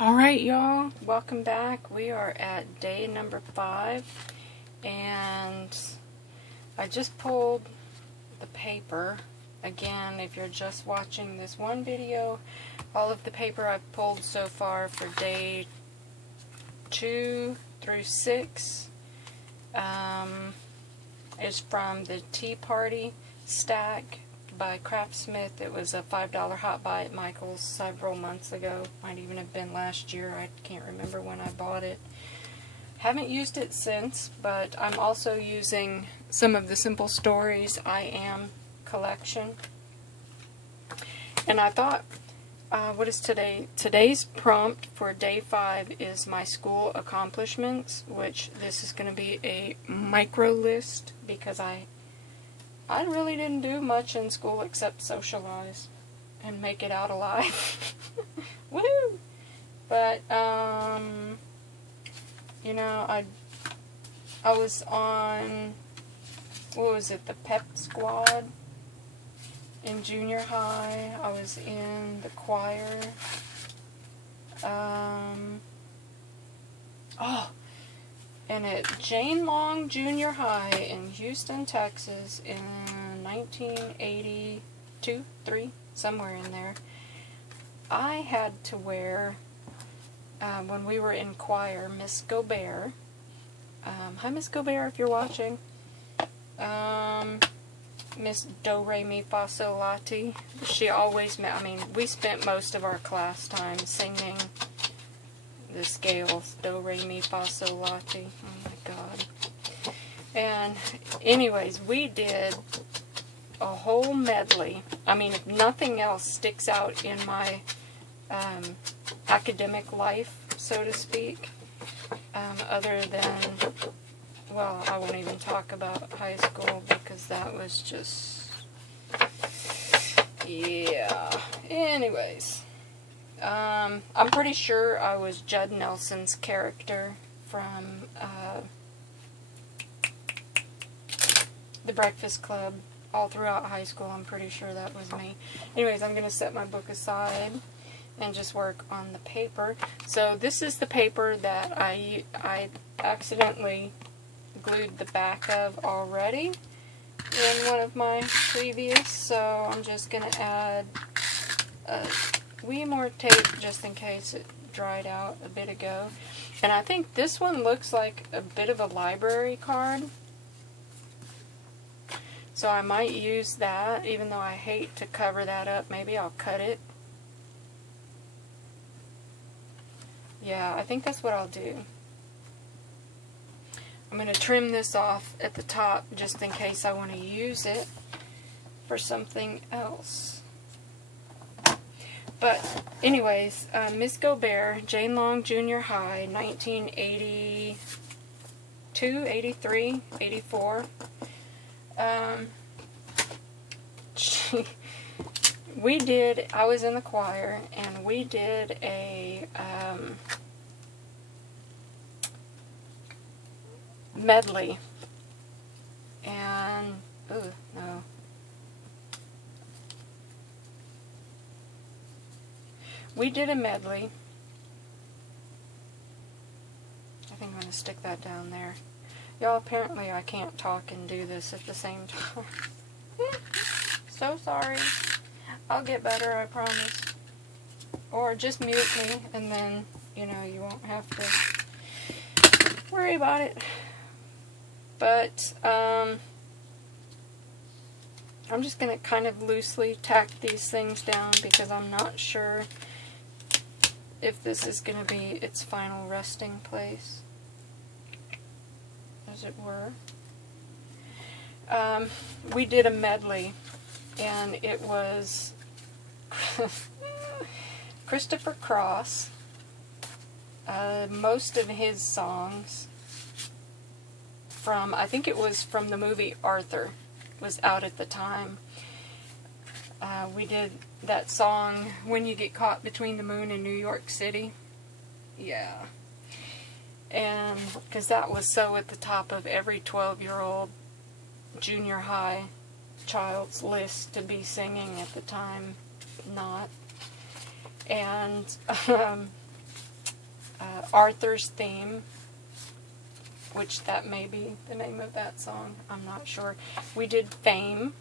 Alright, y'all, welcome back. We are at day number 5, and I just pulled the paper. Again, if you're just watching this one video, all of the paper I've pulled so far for day 2 through 6 is from the Tea Party stack by Craftsmith. It was a $5 hot buy at Michael's several months ago. Might even have been last year. I can't remember when I bought it. Haven't used it since, but I'm also using some of the Simple Stories I Am collection. And I thought, what is today? Today's prompt for day 5 is my school accomplishments, which this is going to be a micro list because I really didn't do much in school except socialize and make it out alive. Woo! But, you know, I was on, what was it, the pep squad in junior high. I was in the choir. And at Jane Long Junior High in Houston, Texas in 1982, 3, somewhere in there, I had to wear, when we were in choir, Miss Gobert, hi Miss Gobert if you're watching, Miss Do Re Mi Fa Sol La Ti, she always, we spent most of our class time singing the scales, Do, Re, Mi, Fa, Sol, La, Ti. Oh my god. And anyways, we did a whole medley. If nothing else sticks out in my academic life, so to speak, other than, well, I won't even talk about high school because that was just, yeah. Anyways. I'm pretty sure I was Judd Nelson's character from The Breakfast Club all throughout high school. I'm pretty sure that was me. Anyways, I'm going to set my book aside and just work on the paper. So this is the paper that I accidentally glued the back of already in one of my previous. So I'm just going to add more tape just in case it dried out a bit ago. And I think this one looks like a bit of a library card. So I might use that, even though I hate to cover that up. Maybe I'll cut it. Yeah, I think that's what I'll do. I'm going to trim this off at the top just in case I want to use it for something else. But anyways, Miss Gobert, Jane Long Junior High, 1982, 83, 84. I was in the choir, and we did a medley. And, ooh, no. We did a medley. I think I'm going to stick that down there. Y'all, apparently I can't talk and do this at the same time. So sorry. I'll get better, I promise. Or just mute me, and then, you won't have to worry about it. But, I'm just going to kind of loosely tack these things down because I'm not sure if this is going to be its final resting place, as it were. We did a medley, and it was Christopher Cross. Most of his songs from, I think it was from the movie Arthur, was out at the time. We did that song, When You Get Caught Between the Moon and New York City. Yeah. And, because that was so at the top of every 12-year-old junior high child's list to be singing at the time. Not. And, Arthur's Theme, which that may be the name of that song. I'm not sure. We did Fame,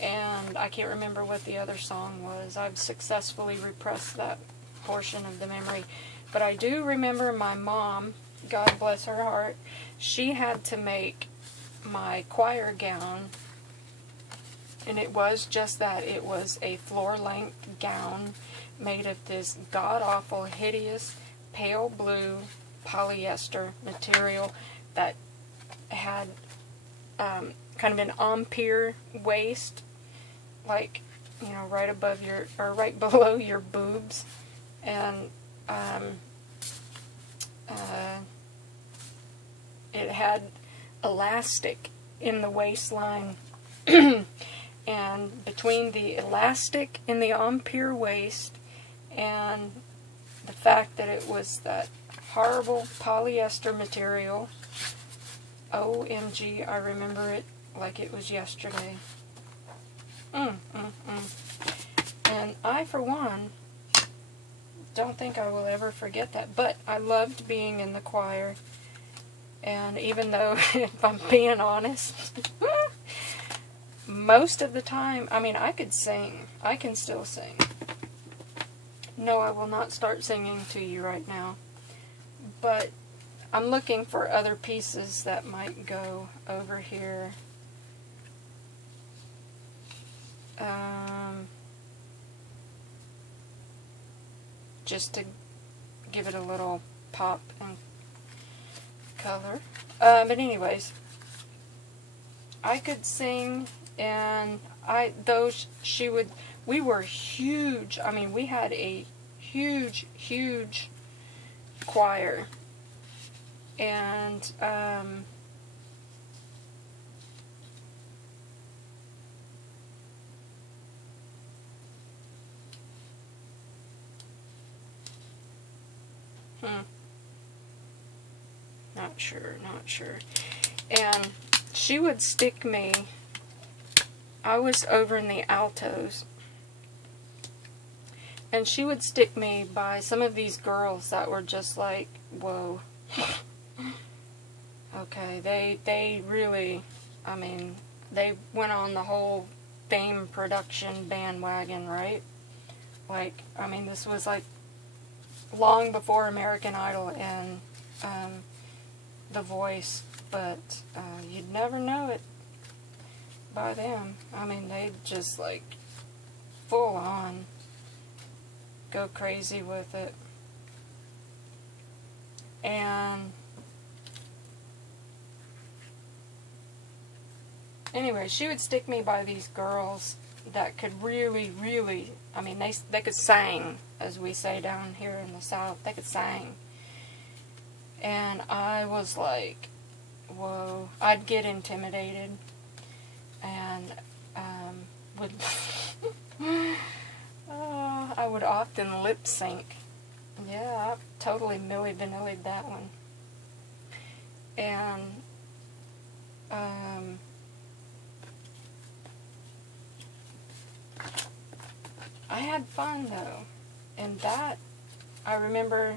and I can't remember what the other song was. I've successfully repressed that portion of the memory. But I do remember my mom, God bless her heart, she had to make my choir gown, and it was just that. It was a floor-length gown made of this god-awful, hideous, pale blue polyester material that had kind of an empire waist, like, you know, right above your, or right below your boobs, and it had elastic in the waistline, and between the elastic in the empire waist and the fact that it was that horrible polyester material, OMG, I remember it like it was yesterday. And I, for one, don't think I will ever forget that. But I loved being in the choir. And even though, if I'm being honest, most of the time, I mean, I could sing. I can still sing. No, I will not start singing to you right now. But I'm looking for other pieces that might go over here. Just to give it a little pop and color. But anyways, I could sing, and we were huge. I mean, we had a huge choir. And, not sure. And she would stick me, I was over in the altos, and she would stick me by some of these girls that were just like, whoa. Okay, they really, I mean, they went on the whole Fame production bandwagon, right? Like, I mean, this was like long before American Idol and The Voice, but you'd never know it by them. I mean, they'd just like full on go crazy with it. And anyway, she would stick me by these girls that could really, I mean, they could sing, as we say down here in the South. They could sing. And I was like, whoa. I'd get intimidated. And would I would often lip sync. Yeah, I totally Milli Vanilli'd that one. And I had fun though. And that, I remember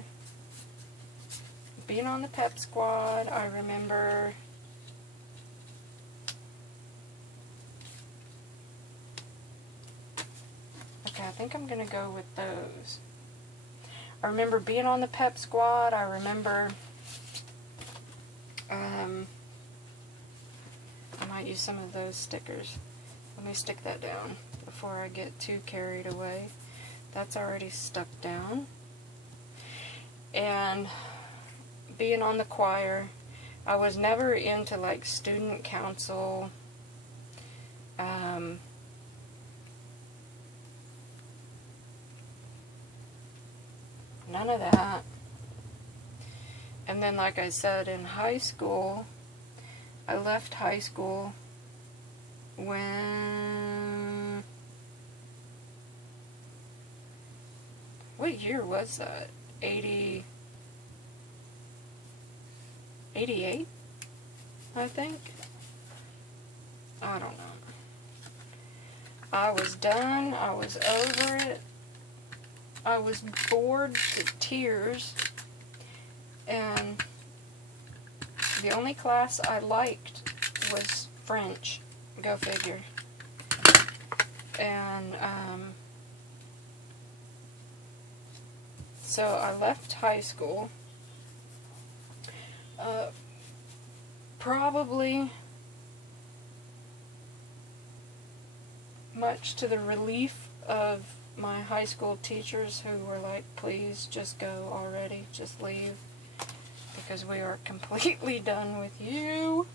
being on the pep squad. I remember I think I'm going to go with those. I remember being on the pep squad. I remember, I might use some of those stickers. Let me stick that down before I get too carried away. That's already stuck down. And being on the choir, I was never into like student council, none of that. And then, like I said, in high school, I left high school when, what year was that? 88, I think. I don't know. I was done. I was over it. I was bored to tears. And the only class I liked was French. Go figure. And so I left high school. Probably much to the relief of my high school teachers, who were like, please just go already, just leave, because we are completely done with you.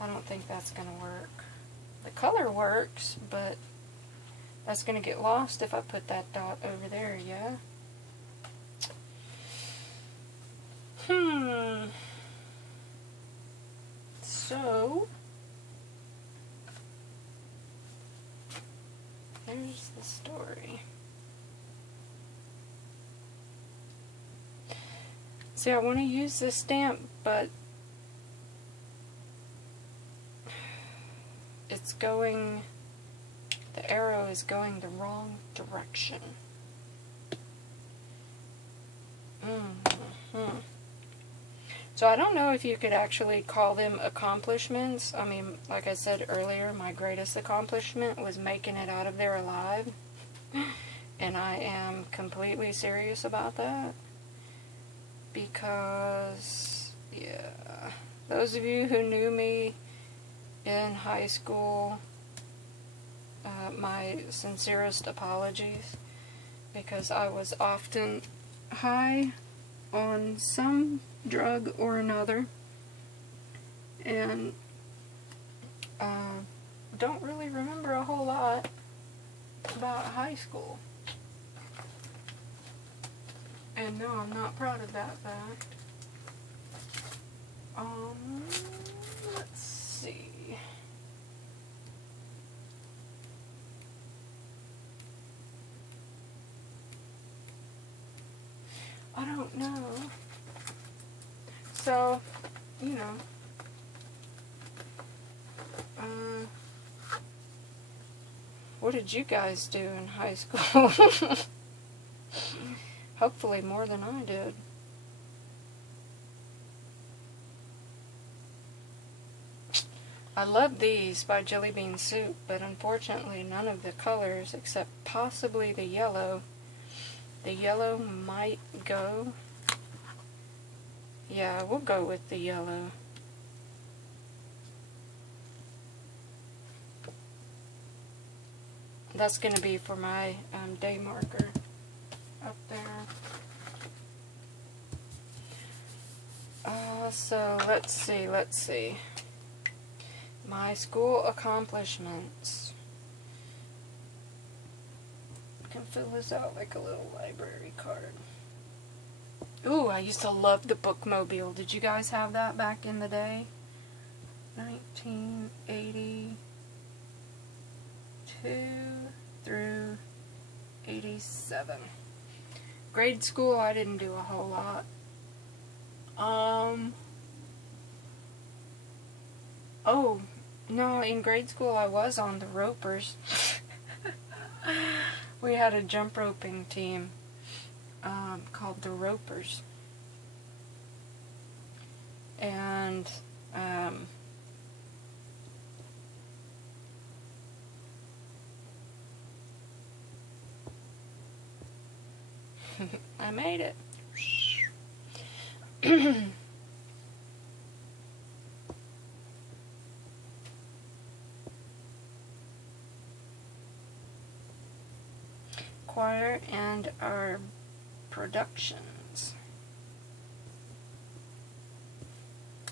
I don't think that's going to work. The color works, but that's going to get lost if I put that dot over there, yeah? So, there's the story. See, I want to use this stamp, but it's going, the arrow is going the wrong direction. So I don't know if you could actually call them accomplishments. I mean, like I said earlier, my greatest accomplishment was making it out of there alive. And I am completely serious about that. Because, yeah, those of you who knew me in high school, my sincerest apologies. Because I was often high on some drug or another, and don't really remember a whole lot about high school. And no, I'm not proud of that fact. Let's see. I don't know. So, you know, what did you guys do in high school? Hopefully more than I did. I love these by Jelly Bean Soup, but unfortunately none of the colors except possibly the yellow. The yellow might go. Yeah, we'll go with the yellow. That's going to be for my day marker up there. So let's see. My school accomplishments. I can fill this out like a little library card. Ooh, I used to love the bookmobile. Did you guys have that back in the day? 1982 through 87. Grade school, I didn't do a whole lot. Oh, no, in grade school I was on the ropers. We had a jump roping team called the Ropers. And I made it. Choir and our productions.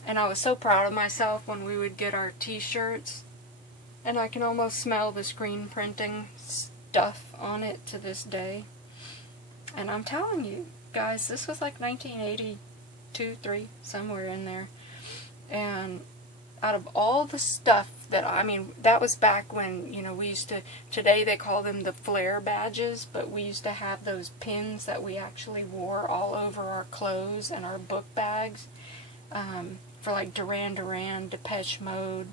And I was so proud of myself when we would get our t-shirts, and I can almost smell the screen printing stuff on it to this day. And I'm telling you guys, this was like 1982, 3, somewhere in there. And out of all the stuff that, I mean, that was back when, you know, we used to, today they call them the flare badges, but we used to have those pins that we actually wore all over our clothes and our book bags, for like Duran Duran, Depeche Mode,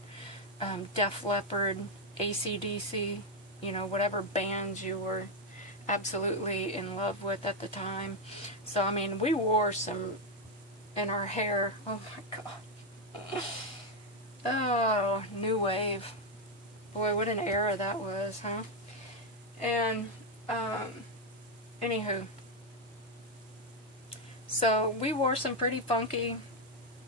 Def Leppard, AC/DC, you know, whatever bands you were absolutely in love with at the time. So, I mean, we wore some in our hair. Oh my god. Oh, new wave. Boy, what an era that was, huh? And, anywho. So, we wore some pretty funky,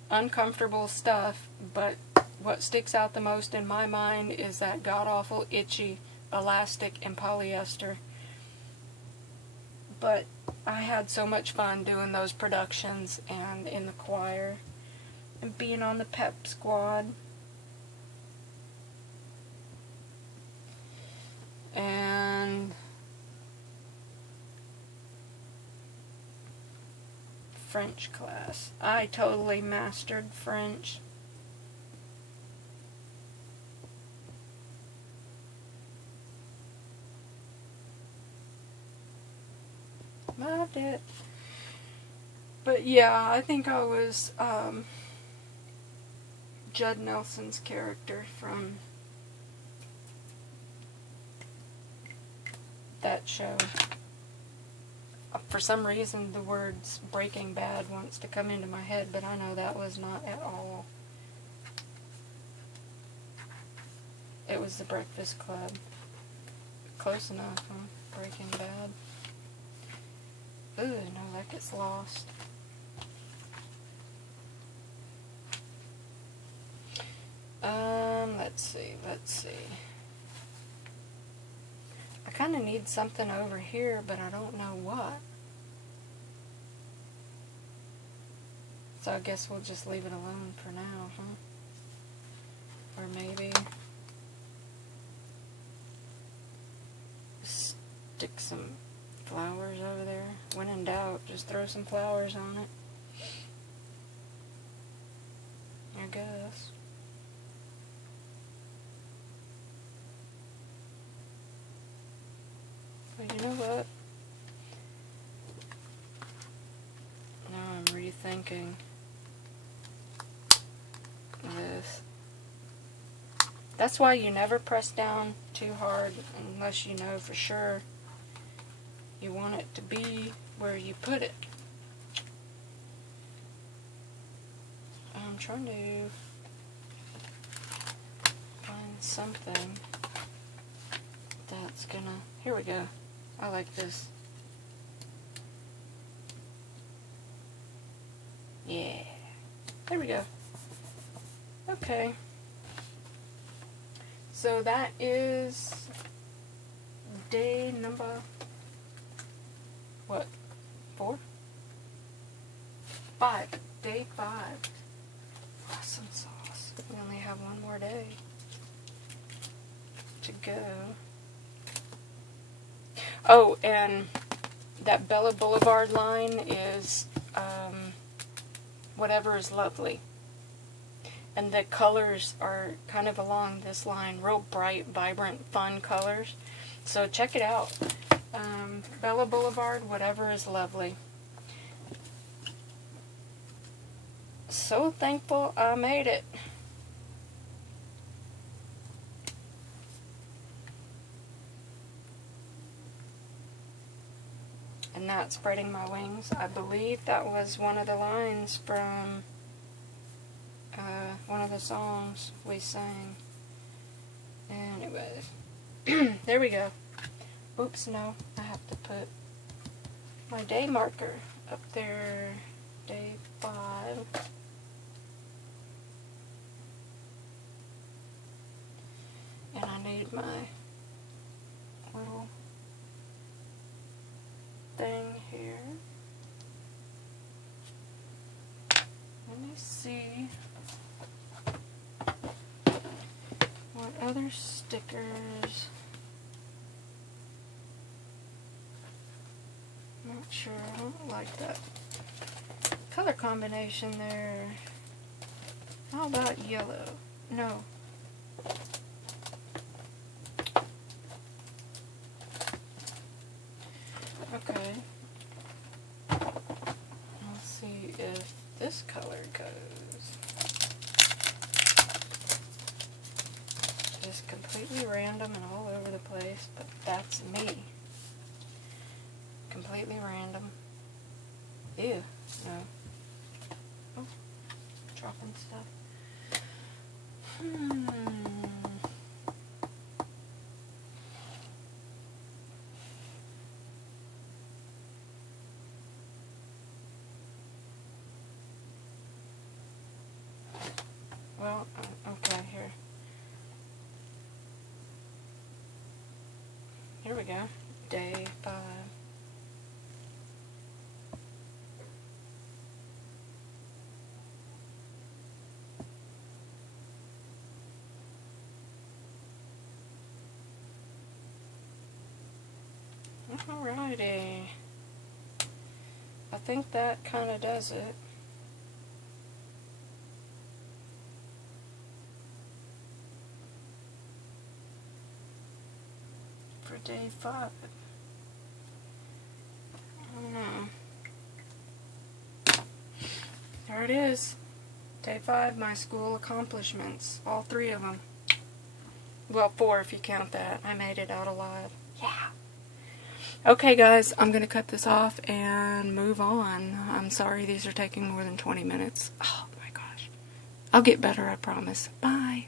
uncomfortable stuff, but what sticks out the most in my mind is that god-awful, itchy, elastic, and polyester. But I had so much fun doing those productions and in the choir and being on the pep squad. And French class. I totally mastered French. Loved it. But yeah, I think I was Judd Nelson's character from that show. For some reason the words Breaking Bad wants to come into my head, but I know that was not at all. It was The Breakfast Club. Close enough, huh? Breaking Bad. Ooh, no, that gets lost. Let's see. I kind of need something over here, but I don't know what. So I guess we'll just leave it alone for now, huh? Or maybe stick some flowers over there. When in doubt, just throw some flowers on it. I guess. But you know what? Now I'm rethinking this. That's why you never press down too hard unless you know for sure you want it to be where you put it. I'm trying to find something that's gonna... Here we go. I like this. Yeah. There we go. Okay. So that is day number... What? 4? 5. Day 5. Awesome sauce. We only have one more day to go. Oh, and that Bella Boulevard line is Whatever is Lovely. And the colors are kind of along this line. Real bright, vibrant, fun colors. So check it out. Bella Boulevard, Whatever is Lovely. So thankful I made it. And Not Spreading My Wings. I believe that was one of the lines from one of the songs we sang. Anyways, there we go. Oops, no, I have to put my day marker up there. Day 5. And I need my little thing here. Let me see what other stickers. Not sure, I don't like that color combination there. How about yellow? No. Okay. Let's see if this color goes. Just completely random and all over the place, but that's me. Completely random. Ew, no. Oh, dropping stuff. Well, okay, here. Here we go. Day 5. Alrighty. I think that kind of does it. For day 5. I don't know. There it is. Day 5, my school accomplishments. All 3 of them. Well, 4 if you count that. I made it out alive. Yeah. Okay, guys, I'm going to cut this off and move on. I'm sorry these are taking more than 20 minutes. Oh, my gosh. I'll get better, I promise. Bye.